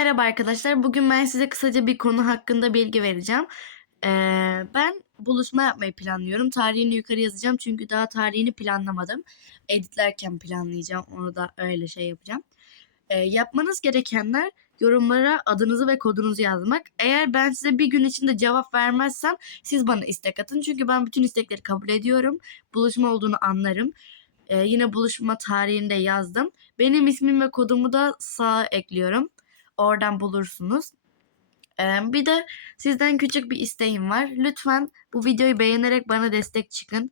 merhaba arkadaşlar. Bugün ben size kısaca bir konu hakkında bilgi vereceğim. Ee, ben buluşma yapmayı planlıyorum. Tarihini yukarı yazacağım çünkü daha tarihini planlamadım. Editlerken planlayacağım. Onu da öyle şey yapacağım. Ee, yapmanız gerekenler yorumlara adınızı ve kodunuzu yazmak. Eğer ben size bir gün içinde cevap vermezsem siz bana istek atın. Çünkü ben bütün istekleri kabul ediyorum. Buluşma olduğunu anlarım. Ee, yine buluşma tarihini de yazdım. Benim ismim ve kodumu da sağa ekliyorum. Oradan bulursunuz. Bir de sizden küçük bir isteğim var. Lütfen bu videoyu beğenerek bana destek çıkın.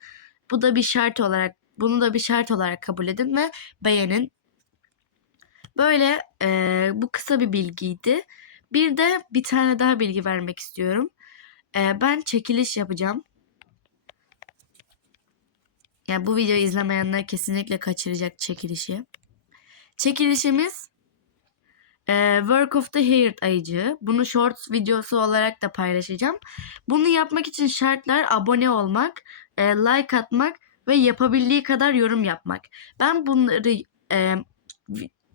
Bu da bir şart olarak, bunu da bir şart olarak kabul edin ve beğenin. Böyle e, bu kısa bir bilgiydi. Bir de bir tane daha bilgi vermek istiyorum. E, ben çekiliş yapacağım. Yani bu videoyu izlemeyenler kesinlikle kaçıracak çekilişi. Çekilişimiz e, Work of the Year ayıcı. Bunu shorts videosu olarak da paylaşacağım. Bunu yapmak için şartlar abone olmak, e, like atmak ve yapabildiği kadar yorum yapmak. Ben bunları e,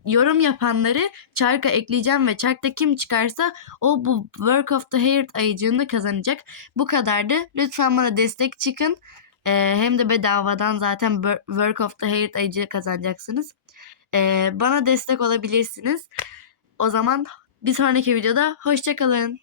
yorum yapanları çarka ekleyeceğim ve çarkta kim çıkarsa o bu Work of the Year ayıcığını kazanacak. Bu kadardı. Lütfen bana destek çıkın. E, hem de bedavadan zaten Wor- Work of the Year ayıcığı kazanacaksınız. E, bana destek olabilirsiniz. O zaman bir sonraki videoda hoşçakalın.